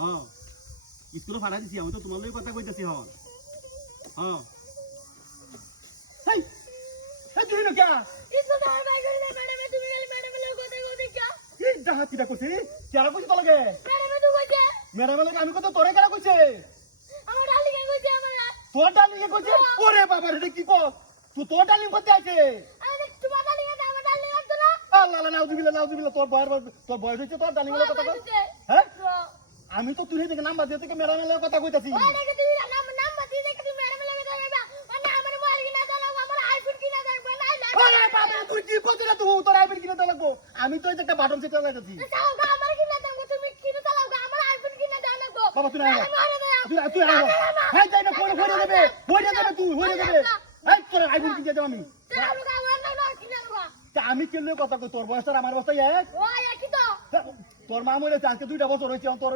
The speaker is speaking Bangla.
হ্যাঁ স্কুলে পাঠাই দিছি আমি তো তোমার লগে কথা কইতেছি হন হ্যাঁ এই তুই না কে স্কুল আমার ভাই করে ম্যাডামে তুমি খালি ম্যাডামের লগে কথা কইতে কা এই ডাহা কিটা কইছি কেরা কইছি তো লাগে ম্যাডামে তো কইছে ম্যাডামের লগে আমি কত তোরে কেরা কইছে আমার ডালিকে কইছে আমার তোর ডালিং কইছে ওরে বাবা রে কি কো তুই তোর ডালিং করতে আইছে আরে তোমার ডালিকে না আমার ডালিকে তো না আল্লাহ আল্লাহ নাউজুবিল্লাহ তোর বয়স হইছে তোর ডালিং এর কথা কই হ্যাঁ আমি তো তুই থেকে নাম্বার দিয়ে থেকে ম্যাডামের লগে কথা কইতাছি ওই দেখে তুমি নাম্বার দিয়ে দেখে তুমি ম্যাডামের লগে কথা কইবা মানে আমার মোবাইল কিনা দাও আমার আইফোন কিনা দাও না আরে বাবা তুই কি করছিস না তুই তোর আইফোন কিনে দাও লাগবো আমি তো একটা বাটন চেপে লাগাইতাছি চাও গা আমার কিনা দাও তুমি কিনা চালাও গা আমার আইফোন কিনা দাও লাগবো বাবা তুই না তুই আয় হ্যাঁ যাই না কোন হইরে দেবে তুই হইরে দেবে এই তোর আইফোন কিনে দাও আমি চালাও গা আমার না কিনা দাও তা আমি কেন কথা কই তোর বয়স আর আমার বয়স এক ওই একই তো তোর মা মরে আজকে 2টা বছর হইছে তোর